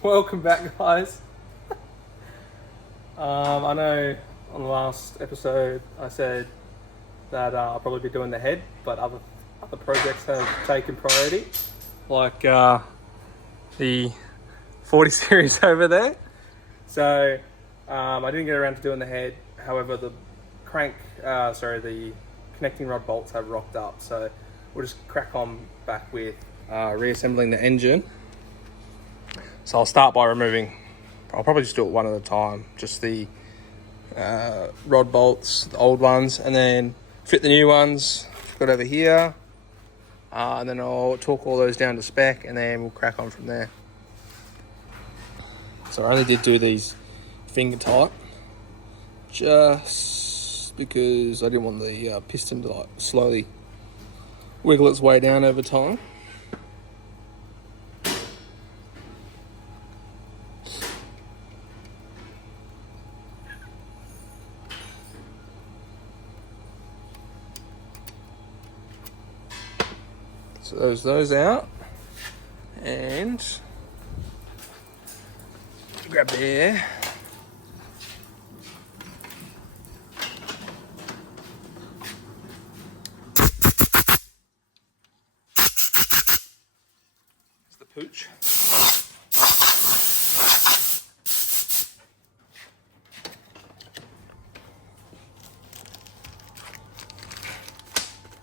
Welcome back, guys. I know on the last episode I said that I'll probably be doing the head, but other projects have taken priority, like the 40 series over there. So I didn't get around to doing the head. However, the the connecting rod bolts have rocked up. So we'll just crack on back with reassembling the engine. So I'll start by removing, I'll probably just do it one at a time, just the rod bolts, the old ones, and then fit the new ones got over here, and then I'll torque all those down to spec, and then we'll crack on from there. So I only did do these finger tight, just because I didn't want the piston to like slowly wiggle its way down over time. So there's those out, and grab the air. There's the pooch.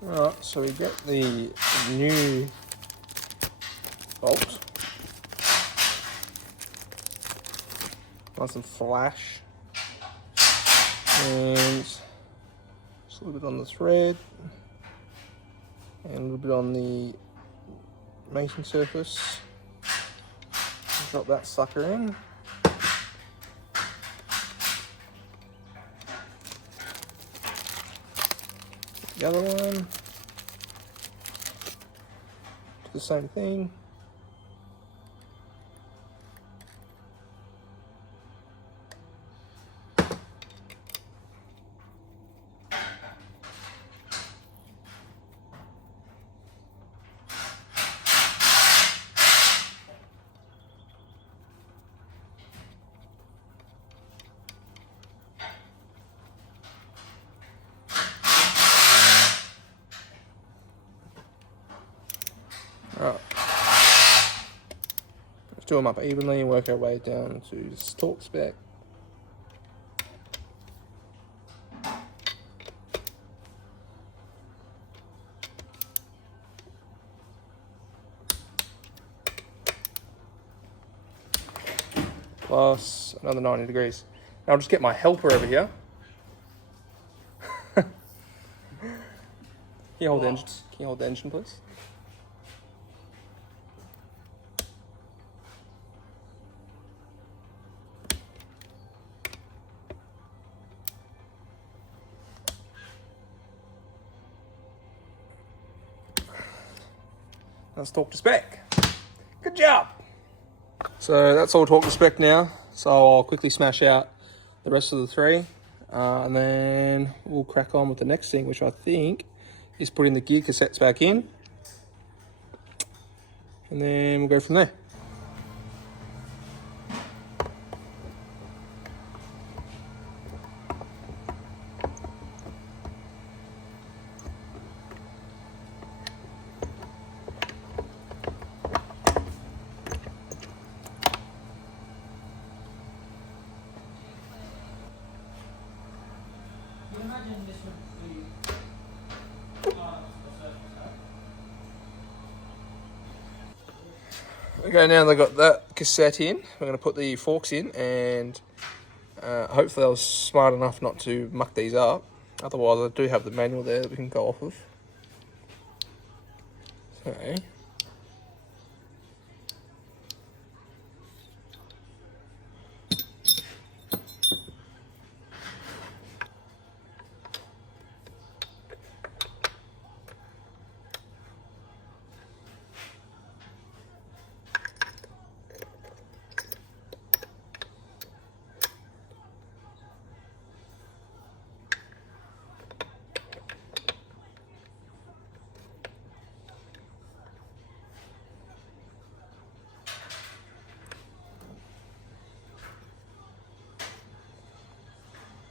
Right, so we get the new bolt, nice and flash, and just a little bit on the thread, and a little bit on the mating surface. Drop that sucker in. The other one, do the same thing. Alright, let's do them up evenly and work our way down to this torque spec. Plus another 90 degrees. Now I'll just get my helper over here. Can you hold the engine? Can you hold the engine, please? Let's talk to spec. Good job. So that's all talk to spec now. So I'll quickly smash out the rest of the three, and then we'll crack on with the next thing, which I think is putting the gear cassettes back in, and then we'll go from there. Okay, now they've got that cassette in, we're going to put the forks in, and hopefully I was smart enough not to muck these up. Otherwise I do have the manual there that we can go off of. Okay.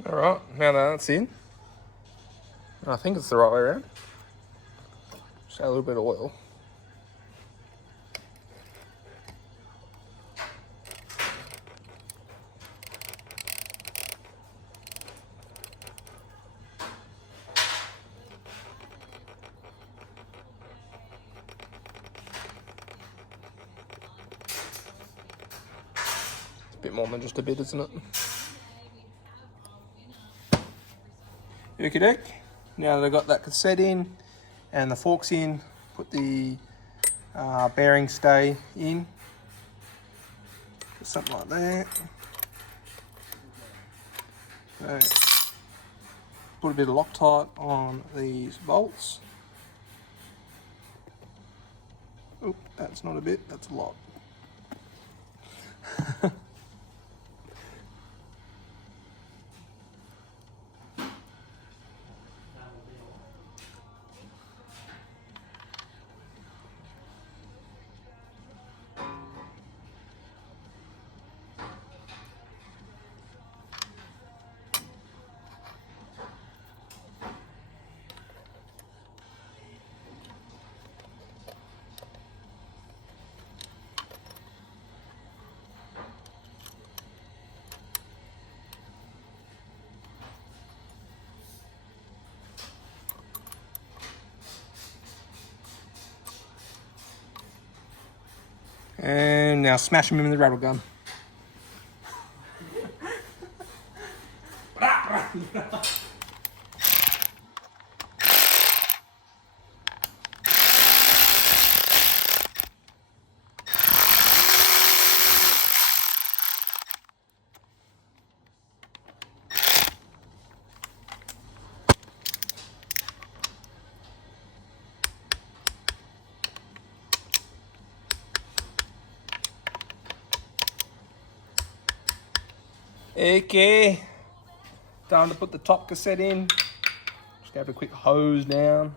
All right, now that that's in, I think it's the right way around. Just add a little bit of oil. It's a bit more than just a bit, isn't it? Okie doke. Now that I've got that cassette in and the forks in, put the bearing stay in. Something like that. So, put a bit of Loctite on these bolts. Oh, that's not a bit, that's a lot. And now smash them in the rattle gun. Okay, time to put the top cassette in. Just have a quick hose down,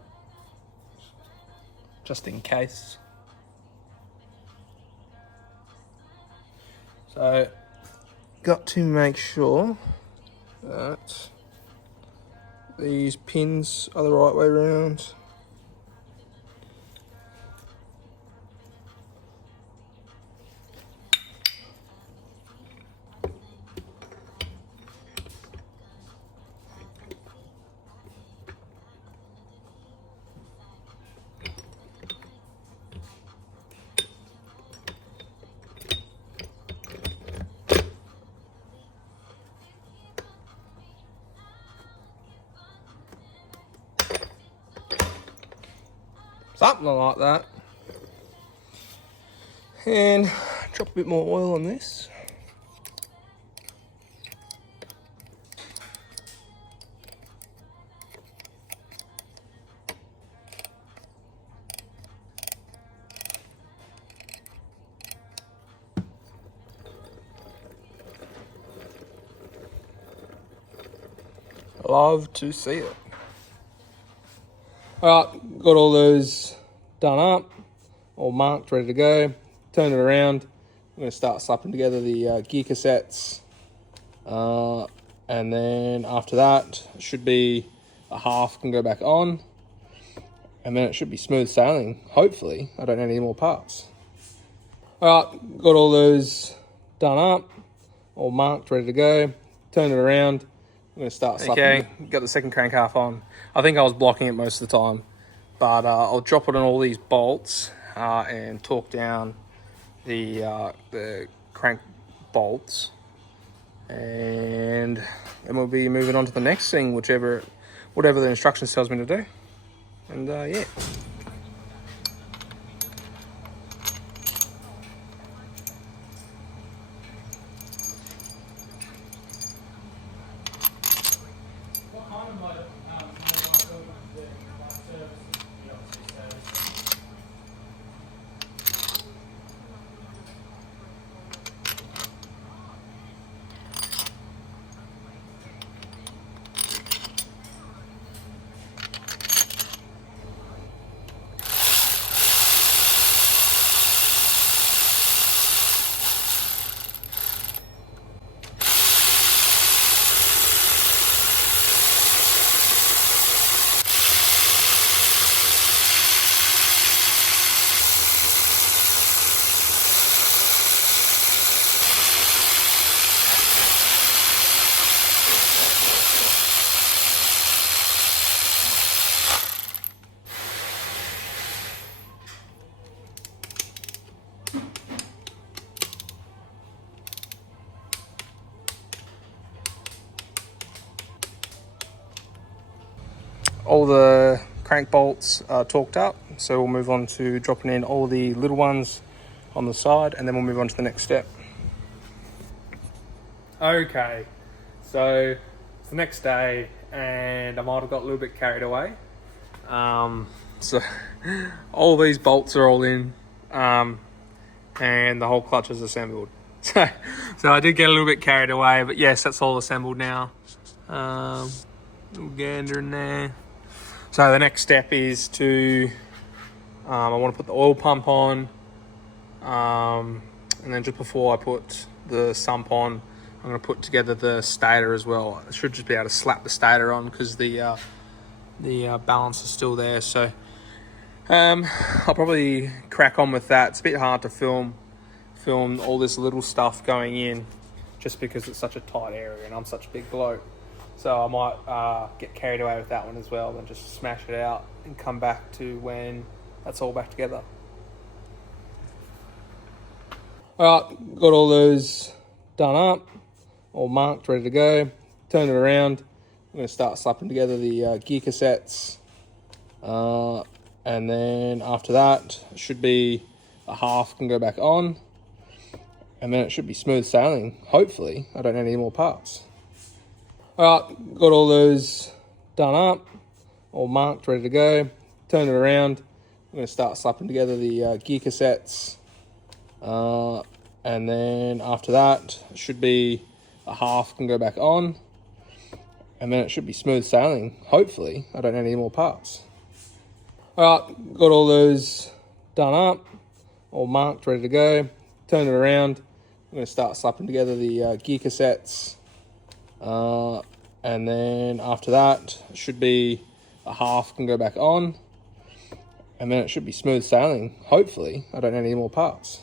just in case. So, got to make sure that these pins are the right way around. Something like that. And drop a bit more oil on this. Love to see it. Alright, got all those done up, all marked, ready to go. Turn it around. I'm going to start slapping together the gear cassettes. And then after that, it should be a half can go back on. And then it should be smooth sailing, hopefully. I don't need any more parts. Alright, got all those done up, all marked, ready to go. Turn it around. I'm going to start slapping. Okay, got the second crank half on. I think I was blocking it most of the time, but I'll drop it on all these bolts and torque down the crank bolts, and then we'll be moving on to the next thing, whatever the instructions tells me to do. And yeah. all the crank bolts are torqued up, so we'll move on to dropping in all the little ones on the side, and then we'll move on to the next step. Okay, so it's the next day and I might have got a little bit carried away. So all these bolts are all in, and the whole clutch is assembled. So I did get a little bit carried away, but yes, that's all assembled now. Little gander in there. So the next step is to, I want to put the oil pump on, and then just before I put the sump on, I'm going to put together the stator as well. I should just be able to slap the stator on because the balance is still there. So I'll probably crack on with that. It's a bit hard to film all this little stuff going in just because it's such a tight area and I'm such a big bloke. So I might get carried away with that one as well and just smash it out and come back to when that's all back together. Alright, got all those done up, all marked, ready to go. Turn it around. I'm going to start slapping together the gear cassettes. And then after that, it should be a half can go back on. And then it should be smooth sailing, hopefully. I don't need any more parts. Alright, got all those done up, all marked, ready to go. Turn it around. I'm going to start slapping together the gear cassettes. And then after that, it should be a half can go back on. And then it should be smooth sailing, hopefully. I don't need any more parts. Alright, got all those done up, all marked, ready to go. Turn it around. I'm going to start slapping together the gear cassettes. And then after that, it should be a half can go back on. And then it should be smooth sailing, hopefully. I don't need any more parts.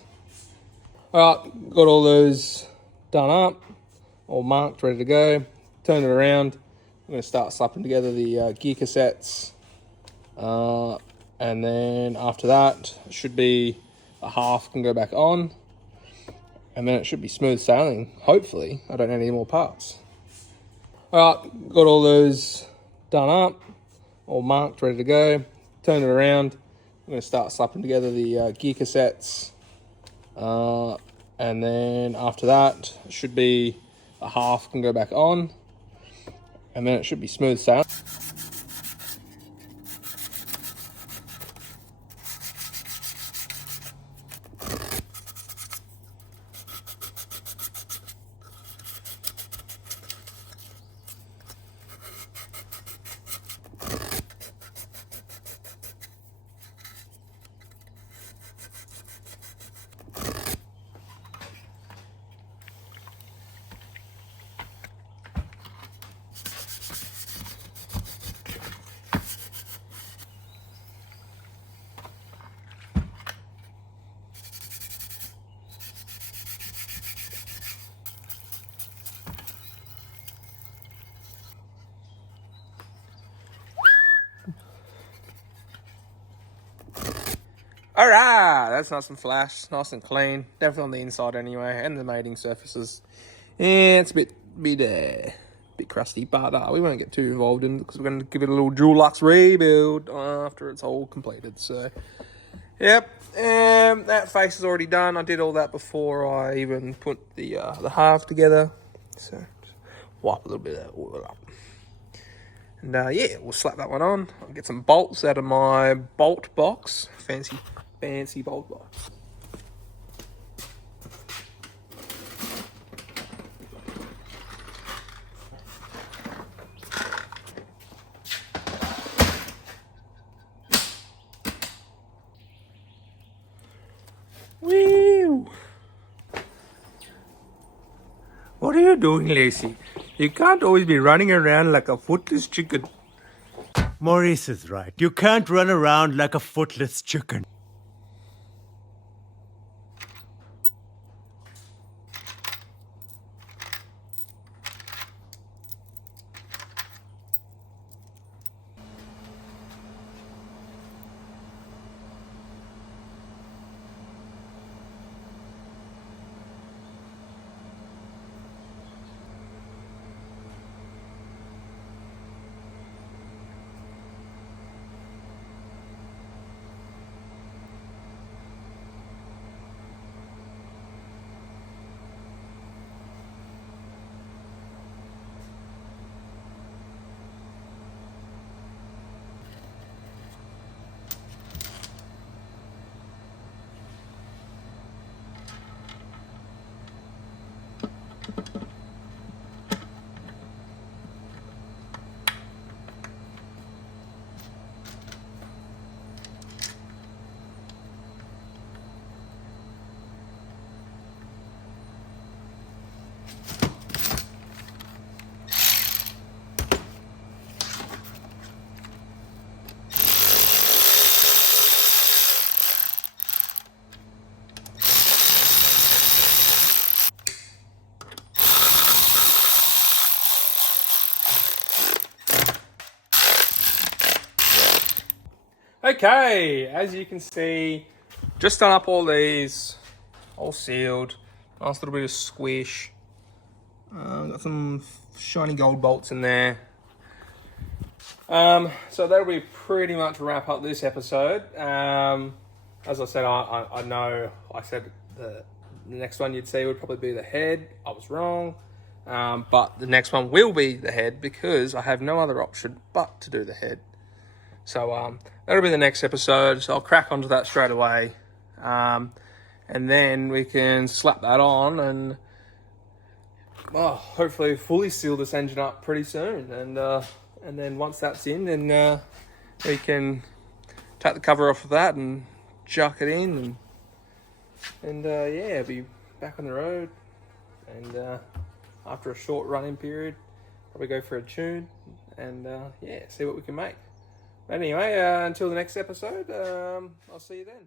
Alright, got all those done up, all marked, ready to go. Turn it around. I'm going to start slapping together the gear cassettes. And then after that, it should be a half can go back on. And then it should be smooth sailing, hopefully. I don't need any more parts. Alright, got all those done up, all marked, ready to go. Turn it around. I'm going to start slapping together the gear cassettes. And then after that, it should be a half can go back on. And then it should be smooth sailing. Alright, that's nice and flash, nice and clean. Definitely on the inside anyway, and the mating surfaces. And it's a bit crusty, but we won't get too involved in it because we're going to give it a little Dulux rebuild after it's all completed. So, yep, that face is already done. I did all that before I even put the half together. So, just wipe a little bit of that oil up. And yeah, we'll slap that one on. I'll get some bolts out of my bolt box. Fancy bolt box. Woo! What are you doing, Lacey? You can't always be running around like a footless chicken. Maurice is right. You can't run around like a footless chicken. Okay, as you can see, just done up all these, all sealed. Nice little bit of squish. Got some shiny gold bolts in there. So that'll be pretty much wrap up this episode. As I said, I know I said the next one you'd see would probably be the head. I was wrong. But the next one will be the head because I have no other option but to do the head. So that'll be the next episode. So I'll crack onto that straight away. And then we can slap that on and hopefully fully seal this engine up pretty soon. And then once that's in, then we can take the cover off of that and chuck it in. And yeah, be back on the road. And after a short running period, probably go for a tune and yeah, see what we can make. But anyway, until the next episode, I'll see you then.